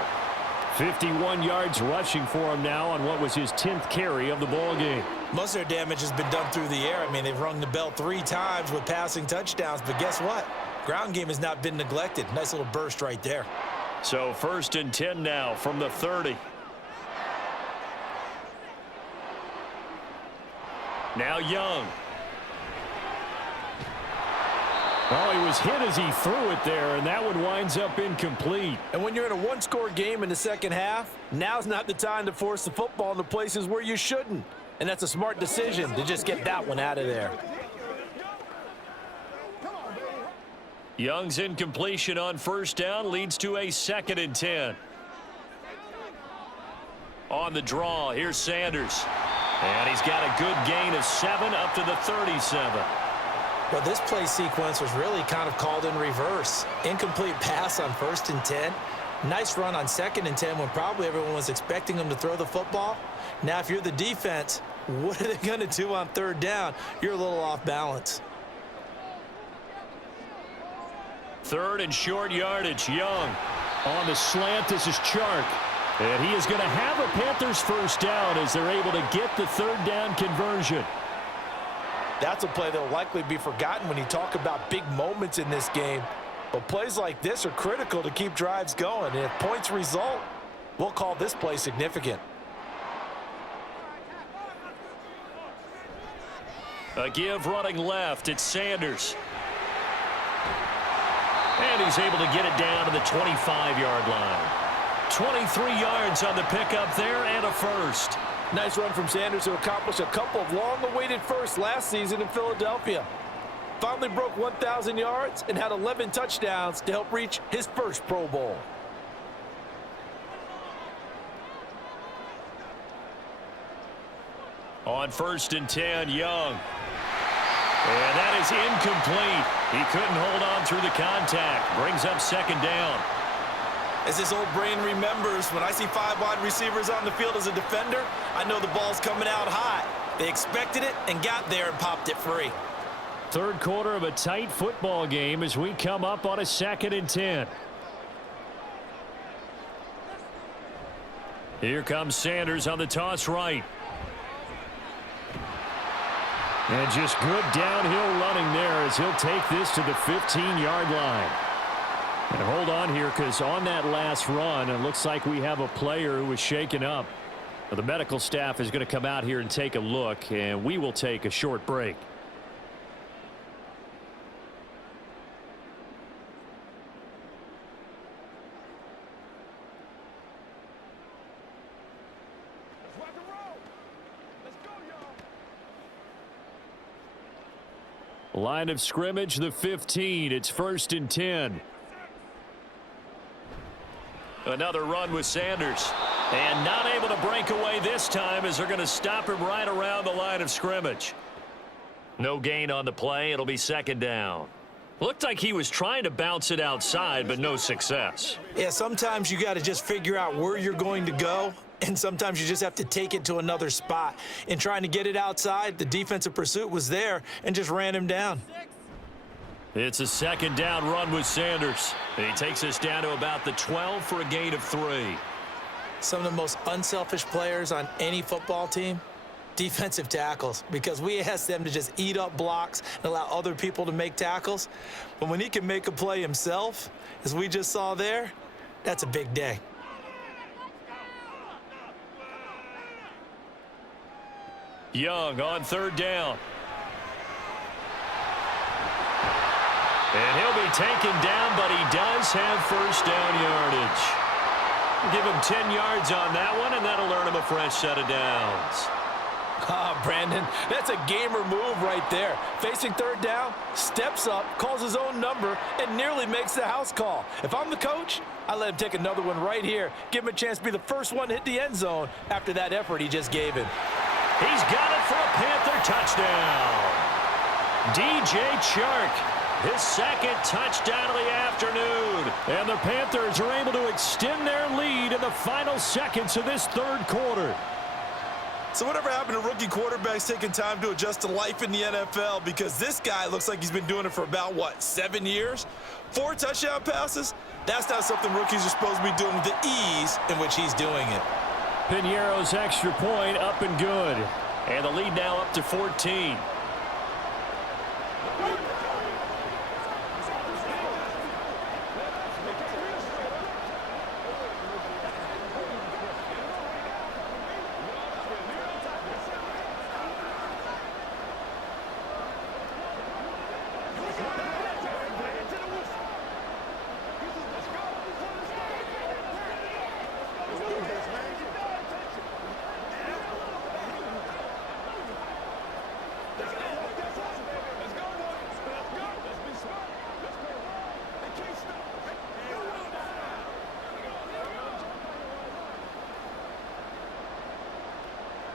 51 yards rushing for him now on what was his 10th carry of the ball game. Most of their damage has been done through the air. I mean, they've rung the bell 3 times with passing touchdowns, but guess what? Ground game has not been neglected. Nice little burst right there. So 1st and 10 now from the 30. Now Young. Oh, he was hit as he threw it there, and that one winds up incomplete. And when you're in a one-score game in the second half, now's not the time to force the football in the places where you shouldn't. And that's a smart decision to just get that one out of there. Young's incompletion on 1st down leads to a 2nd and 10. On the draw, here's Sanders. And he's got a good gain of 7 up to the 37. Well, this play sequence was really kind of called in reverse. Incomplete pass on 1st and 10. Nice run on 2nd and 10 when probably everyone was expecting him to throw the football. Now, if you're the defense, what are they going to do on 3rd down? You're a little off balance. 3rd and short yardage. Young on the slant. This is Chark. And he is going to have a Panthers 1st down as they're able to get the 3rd down conversion. That's a play that will likely be forgotten when you talk about big moments in this game. But plays like this are critical to keep drives going. And if points result, we'll call this play significant. A give running left. It's Sanders. And he's able to get it down to the 25-yard line. 23 yards on the pickup there and a 1st. Nice run from Sanders to accomplish a couple of long-awaited firsts last season in Philadelphia. Finally broke 1,000 yards and had 11 touchdowns to help reach his 1st Pro Bowl. On 1st and 10, Young. And that is incomplete. He couldn't hold on through the contact. Brings up 2nd down. As this old brain remembers, when I see 5 wide receivers on the field as a defender, I know the ball's coming out hot. They expected it and got there and popped it free. 3rd quarter of a tight football game as we come up on a 2nd and 10. Here comes Sanders on the toss right. And just good downhill running there as he'll take this to the 15-yard line. And hold on here, because on that last run, it looks like we have a player who was shaken up. The medical staff is going to come out here and take a look, and we will take a short break. Line of scrimmage, the 15. It's 1st and 10. Another run with Sanders. And not able to break away this time as they're going to stop him right around the line of scrimmage. No gain on the play. It'll be 2nd down. Looked like he was trying to bounce it outside, but no success. Yeah, sometimes you got to just figure out where you're going to go, and sometimes you just have to take it to another spot. In trying to get it outside, the defensive pursuit was there and just ran him down. It's a 2nd down run with Sanders. And he takes us down to about the 12 for a gain of 3. Some of the most unselfish players on any football team, defensive tackles, because we ask them to just eat up blocks and allow other people to make tackles. But when he can make a play himself, as we just saw there, that's a big day. Young on 3rd down. And he'll be taken down, but he does have 1st down yardage. Give him 10 yards on that one, and that'll earn him a fresh set of downs. Brandon, that's a gamer move right there. Facing third down, steps up, calls his own number, and nearly makes the house call. If I'm the coach, I let him take another one right here. Give him a chance to be the first one to hit the end zone after that effort he just gave him. He's got it for a Panther touchdown. DJ Chark, his second touchdown of the afternoon. And the Panthers are able to extend their lead in the final seconds of this third quarter. So whatever happened to rookie quarterbacks taking time to adjust to life in the NFL, because this guy looks like he's been doing it for about, 7 years? 4 touchdown passes? That's not something rookies are supposed to be doing with the ease in which he's doing it. Piñeiro's extra point up and good. And the lead now up to 14.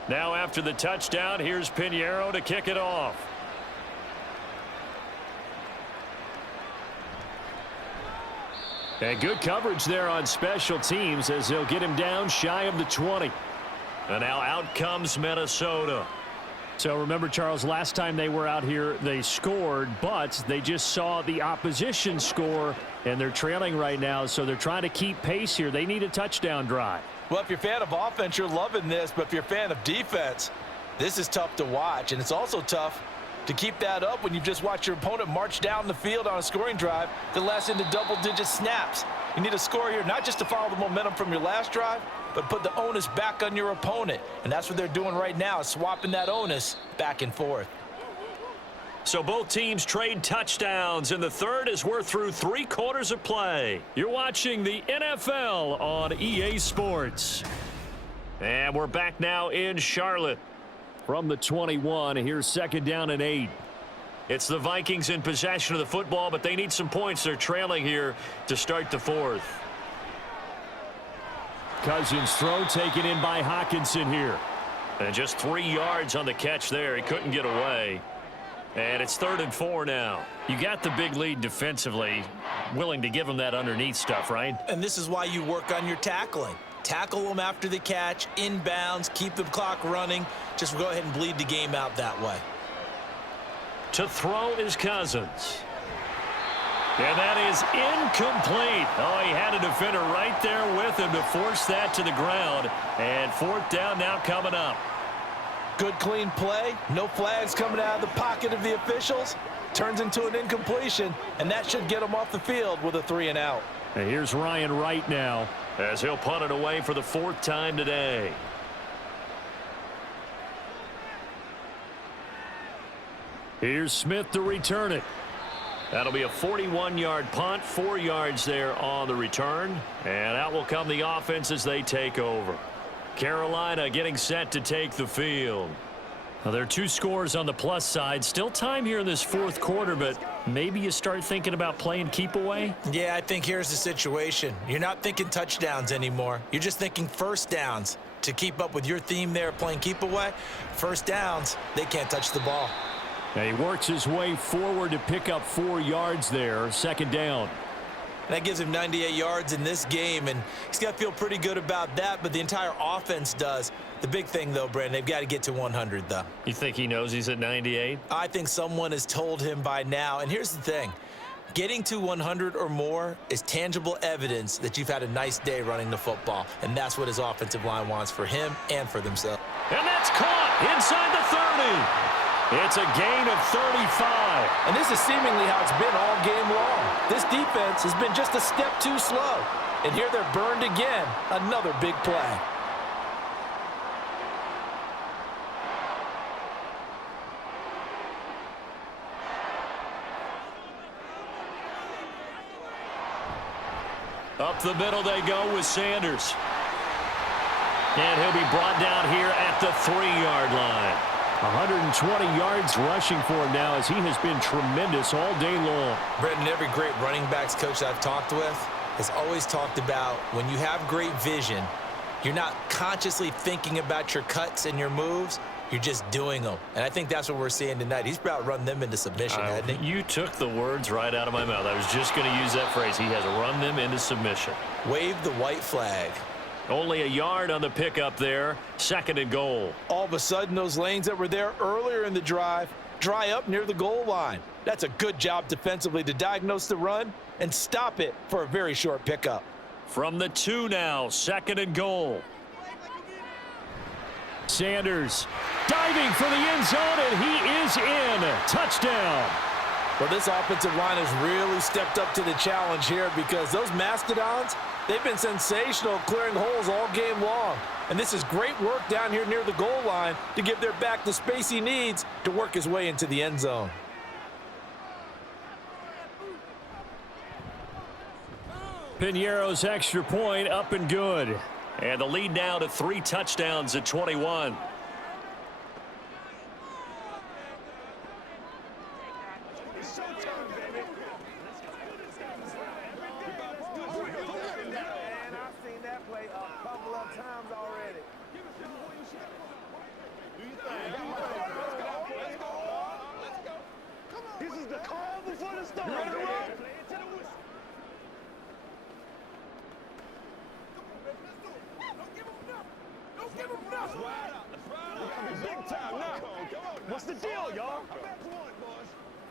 Now after the touchdown, here's Piñeiro to kick it off. And good coverage there on special teams as they'll get him down shy of the 20. And now out comes Minnesota. So remember, Charles, last time they were out here, they scored, but they just saw the opposition score, and they're trailing right now, so they're trying to keep pace here. They need a touchdown drive. Well, if you're a fan of offense, you're loving this, but if you're a fan of defense, this is tough to watch, and it's also tough to keep that up when you've just watched your opponent march down the field on a scoring drive that lasts into double-digit snaps. You need a score here, not just to follow the momentum from your last drive, but put the onus back on your opponent, and that's what they're doing right now, swapping that onus back and forth. So both teams trade touchdowns in the third as we're through 3 quarters of play. You're watching the NFL on EA Sports. And we're back now in Charlotte. From the 21, here's 2nd down and 8. It's the Vikings in possession of the football, but they need some points. They're trailing here to start the 4th. Cousins' throw taken in by Hockenson here. And just 3 yards on the catch there. He couldn't get away. And it's 3rd and 4 now. You got the big lead defensively. Willing to give them that underneath stuff, right? And this is why you work on your tackling. Tackle them after the catch, inbounds, keep the clock running. Just go ahead and bleed the game out that way. To throw is Cousins. And that is incomplete. Oh, he had a defender right there with him to force that to the ground. And 4th down now coming up. Good, clean play. No flags coming out of the pocket of the officials. Turns into an incompletion, and that should get him off the field with a 3 and out. And here's Ryan Wright now as he'll punt it away for the 4th time today. Here's Smith to return it. That'll be a 41-yard punt, 4 yards there on the return. And out will come the offense as they take over. Carolina getting set to take the field. Now, there are 2 scores on the plus side. Still time here in this 4th quarter, but maybe you start thinking about playing keep away? Yeah, I think here's the situation. You're not thinking touchdowns anymore. You're just thinking first downs. To keep up with your theme there, playing keep away, first downs, they can't touch the ball. And he works his way forward to pick up 4 yards there, 2nd down. That gives him 98 yards in this game, and he's got to feel pretty good about that, but the entire offense does. The big thing, though, Brandon, they've got to get to 100, though. You think he knows he's at 98? I think someone has told him by now, and here's the thing. Getting to 100 or more is tangible evidence that you've had a nice day running the football, and that's what his offensive line wants for him and for themselves. And that's caught inside the 30. It's a gain of 35. And this is seemingly how it's been all game long. This defense has been just a step too slow. And here they're burned again. Another big play. Up the middle they go with Sanders. And he'll be brought down here at the 3-yard line. 120 yards rushing for him now as he has been tremendous all day long. Brendan, every great running backs coach I've talked with has always talked about when you have great vision, you're not consciously thinking about your cuts and your moves. You're just doing them. And I think that's what we're seeing tonight. He's about to run them into submission, hasn't he? You took the words right out of my mouth. I was just going to use that phrase. He has run them into submission. Wave the white flag. Only a yard on the pickup there. 2nd and goal. All of a sudden, those lanes that were there earlier in the drive dry up near the goal line. That's a good job defensively to diagnose the run and stop it for a very short pickup. From the 2 now, 2nd and goal. Sanders diving for the end zone, and he is in. Touchdown. Well, this offensive line has really stepped up to the challenge here because those Mastodons, they've been sensational clearing holes all game long. And this is great work down here near the goal line to give their back the space he needs to work his way into the end zone. Piñeiro's extra point up and good. And the lead now to 3 touchdowns at 21. What's the deal, y'all?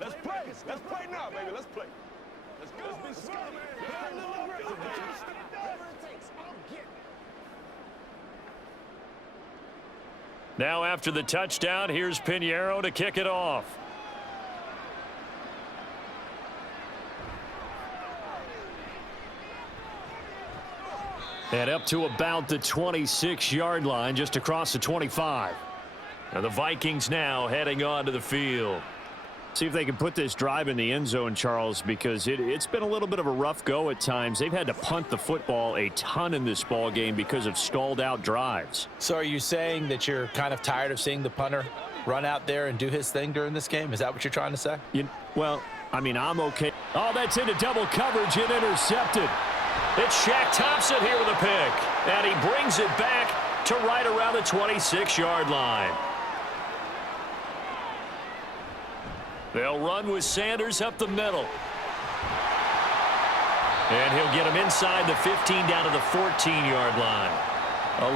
Let's play. Let's play now, baby. Let's play. Let's go. Let's be smart, man. Now after the touchdown, here's Piñeiro to kick it off. And up to about the 26-yard line, just across the 25. Now the Vikings now heading on to the field. See if they can put this drive in the end zone, Charles, because it's been a little bit of a rough go at times. They've had to punt the football a ton in this ball game because of stalled out drives. So are you saying that you're kind of tired of seeing the punter run out there and do his thing during this game? Is that what you're trying to say? Well, I mean, I'm okay. Oh, that's into double coverage and intercepted. It's Shaq Thompson here with a pick. And he brings it back to right around the 26-yard line. They'll run with Sanders up the middle. And he'll get him inside the 15 down to the 14-yard line.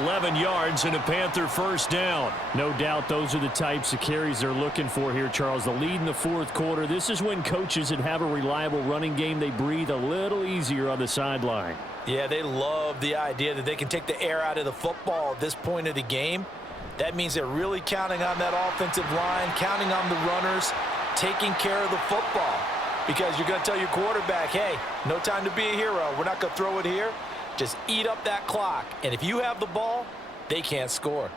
11 yards and a Panther first down. No doubt those are the types of carries they're looking for here, Charles. The lead in the fourth quarter. This is when coaches that have a reliable running game, they breathe a little easier on the sideline. Yeah, they love the idea that they can take the air out of the football at this point of the game. That means they're really counting on that offensive line, counting on the runners, taking care of the football. Because you're going to tell your quarterback, hey, no time to be a hero. We're not going to throw it here. Just eat up that clock. And if you have the ball, they can't score.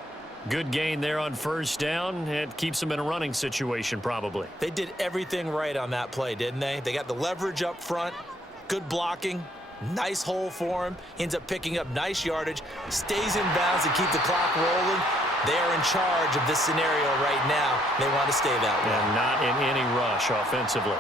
Good gain there on first down. It keeps them in a running situation probably. They did everything right on that play, didn't they? They got the leverage up front, good blocking, nice hole for him. He ends up picking up nice yardage, stays in bounds to keep the clock rolling. They're in charge of this scenario right now. They want to stay that way. And not in any rush offensively.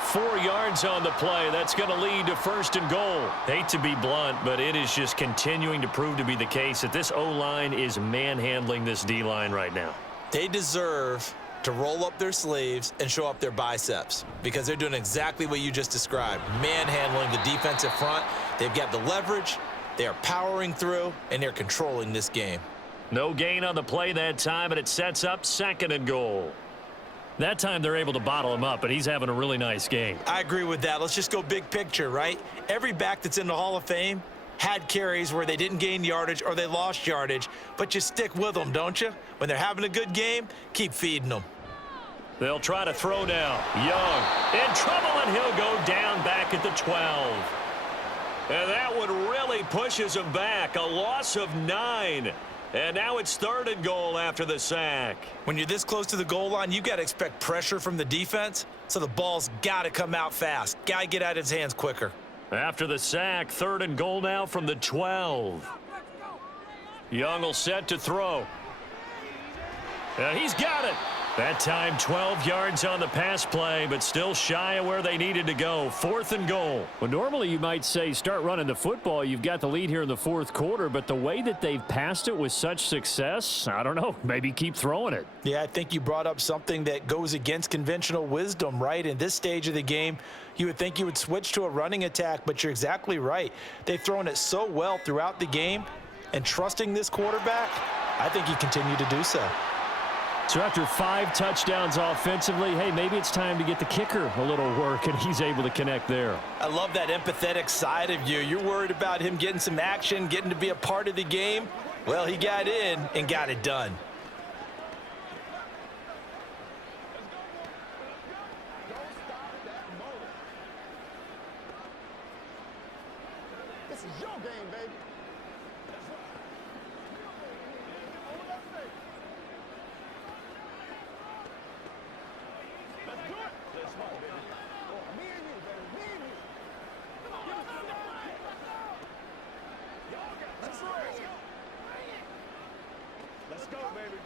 4 yards on the play. That's going to lead to first and goal. Hate to be blunt, but it is just continuing to prove to be the case that this O-line is manhandling this D-line right now. They deserve to roll up their sleeves and show up their biceps because they're doing exactly what you just described, manhandling the defensive front. They've got the leverage, they are powering through, and they're controlling this game. No gain on the play that time, and it sets up second and goal. That time they're able to bottle him up, but he's having a really nice game. I agree with that. Let's just go big picture, right? Every back that's in the Hall of Fame had carries where they didn't gain yardage or they lost yardage, but you stick with them, don't you? When they're having a good game, keep feeding them. They'll try to throw now. Young in trouble, and he'll go down back at the 12. And that one really pushes him back. A loss of 9. And now it's third and goal after the sack. When you're this close to the goal line, you got to expect pressure from the defense, so the ball's got to come out fast. Got to get out of his hands quicker. After the sack, 3rd and goal now from the 12. Young will set to throw. And he's got it. That time 12 yards on the pass play, but still shy of where they needed to go. 4th and goal. Well, normally you might say start running the football. You've got the lead here in the 4th quarter, but the way that they've passed it with such success, I don't know, maybe keep throwing it. Yeah, I think you brought up something that goes against conventional wisdom, right? In this stage of the game, you would think you would switch to a running attack, but you're exactly right. They've thrown it so well throughout the game, and trusting this quarterback, I think you continue to do so. So after 5 touchdowns offensively, hey, maybe it's time to get the kicker a little work, and he's able to connect there. I love that empathetic side of you. You're worried about him getting some action, getting to be a part of the game. Well, he got in and got it done. This is your game, baby. Let's do it. Let's go, baby. Oh, me and you, baby. Me and you. Let's roll. Let's go, baby.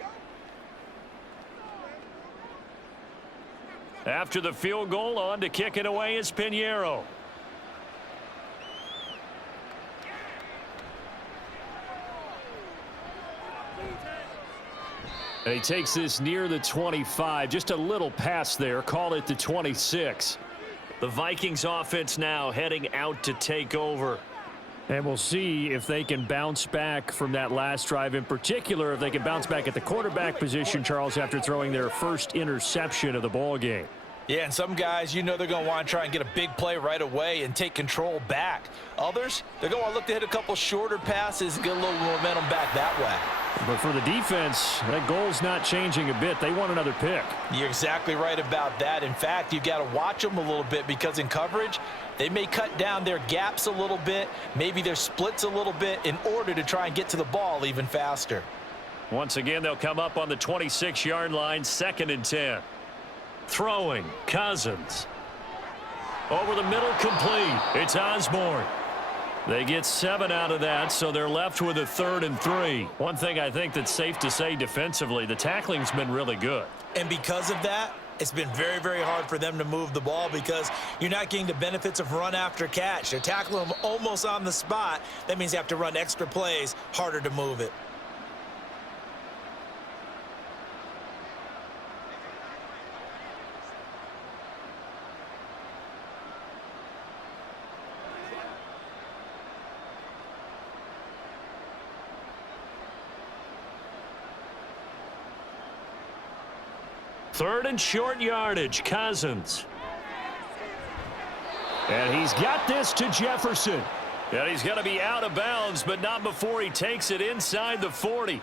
Go. After the field goal, on to kick it away is Pinheiro. And he takes this near the 25. Just a little pass there. Call it the 26. The Vikings offense now heading out to take over. And we'll see if they can bounce back from that last drive. In particular, if they can bounce back at the quarterback position, Charles, after throwing their first interception of the ball game. Yeah, and some guys, you know they're going to want to try and get a big play right away and take control back. Others, they're going to want to look to hit a couple shorter passes and get a little momentum back that way. But for the defense, that goal's not changing a bit. They want another pick. You're exactly right about that. In fact, you've got to watch them a little bit because in coverage, they may cut down their gaps a little bit, maybe their splits a little bit in order to try and get to the ball even faster. Once again, they'll come up on the 26-yard line, 2nd and 10. Throwing, Cousins. Over the middle, complete. It's Osborne. They get 7 out of that, so they're left with a 3rd and 3. One thing I think that's safe to say defensively, the tackling's been really good. And because of that, it's been very, very hard for them to move the ball because you're not getting the benefits of run after catch. They're tackling them almost on the spot. That means you have to run extra plays, harder to move it. Third and short yardage, Cousins. And he's got this to Jefferson. And he's going to be out of bounds, but not before he takes it inside the 40.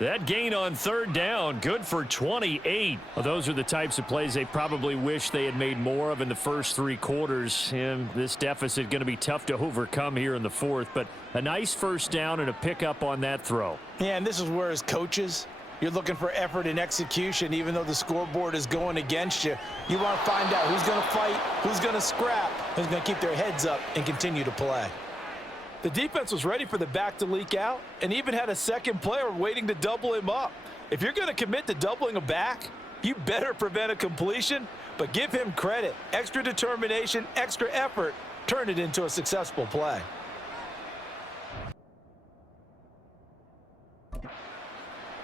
That gain on 3rd down, good for 28. Well, those are the types of plays they probably wish they had made more of in the first 3 quarters. And this deficit going to be tough to overcome here in the 4th, but a nice first down and a pickup on that throw. Yeah, and this is where as coaches, you're looking for effort and execution, even though the scoreboard is going against you. You want to find out who's going to fight, who's going to scrap, who's going to keep their heads up and continue to play. The defense was ready for the back to leak out and even had a second player waiting to double him up. If you're going to commit to doubling a back, you better prevent a completion, but give him credit. Extra determination, extra effort, turn it into a successful play.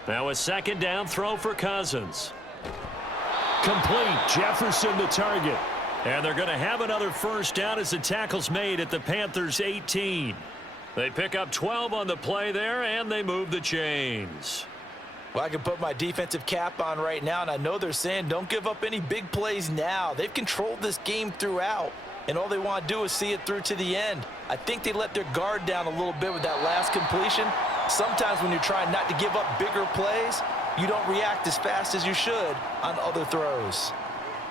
Now a 2nd down throw for Cousins. Complete. Jefferson the target. And they're going to have another first down as the tackle's made at the Panthers' 18. They pick up 12 on the play there, and they move the chains. Well, I can put my defensive cap on right now, and I know they're saying don't give up any big plays now. They've controlled this game throughout, and all they want to do is see it through to the end. I think they let their guard down a little bit with that last completion. Sometimes when you're trying not to give up bigger plays, you don't react as fast as you should on other throws.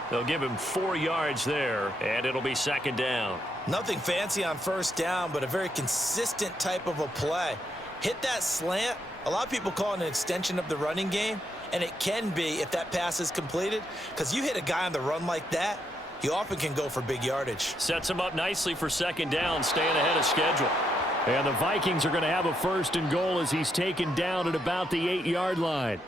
They'll give him 4 yards there, and it'll be 2nd down. Nothing fancy on first down, but a very consistent type of a play. Hit that slant. A lot of people call it an extension of the running game, and it can be if that pass is completed, because you hit a guy on the run like that, he often can go for big yardage. Sets him up nicely for second down, staying ahead of schedule. And the Vikings are going to have a 1st and goal as he's taken down at about the 8-yard line.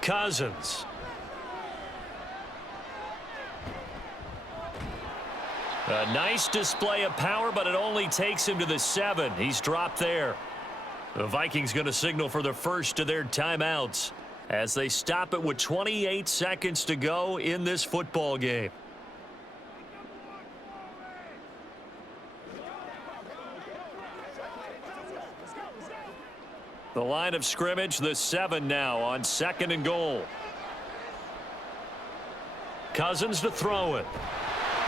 Cousins. A nice display of power, but it only takes him to the 7. He's dropped there. The Vikings going to signal for the first of their timeouts as they stop it with 28 seconds to go in this football game. The line of scrimmage, the 7 now on 2nd and goal. Cousins to throw it.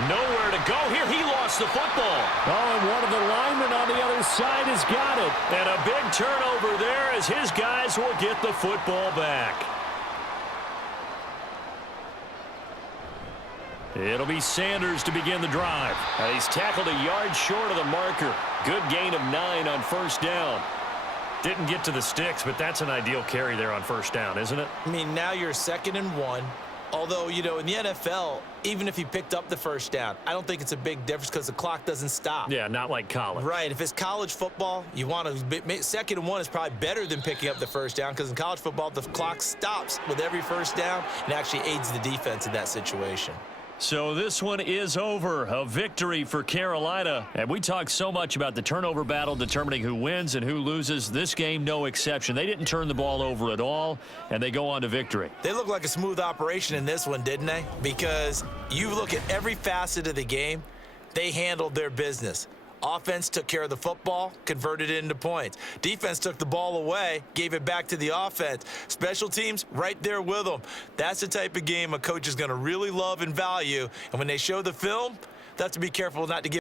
Nowhere to go here. He lost the football. Oh, and one of the linemen on the other side has got it. And a big turnover there as his guys will get the football back. It'll be Sanders to begin the drive. And he's tackled a yard short of the marker. Good gain of 9 on 1st down. Didn't get to the sticks, but that's an ideal carry there on 1st down, isn't it? I mean, now you're 2nd and 1. Although, you know, in the NFL, even if he picked up the 1st down, I don't think it's a big difference because the clock doesn't stop. Yeah, not like college. Right. If it's college football, you want to 2nd and 1 is probably better than picking up the 1st down because in college football, the clock stops with every 1st down and actually aids the defense in that situation. So this one is over. A victory for Carolina. And we talk so much about the turnover battle determining who wins and who loses. This game, no exception. They didn't turn the ball over at all, and they go on to victory. They look like a smooth operation in this one, didn't they? Because you look at every facet of the game, they handled their business. Offense took care of the football, converted it into points. Defense took the ball away, gave it back to the offense. Special teams, right there with them. That's the type of game a coach is going to really love and value. And when they show the film, they have to be careful not to give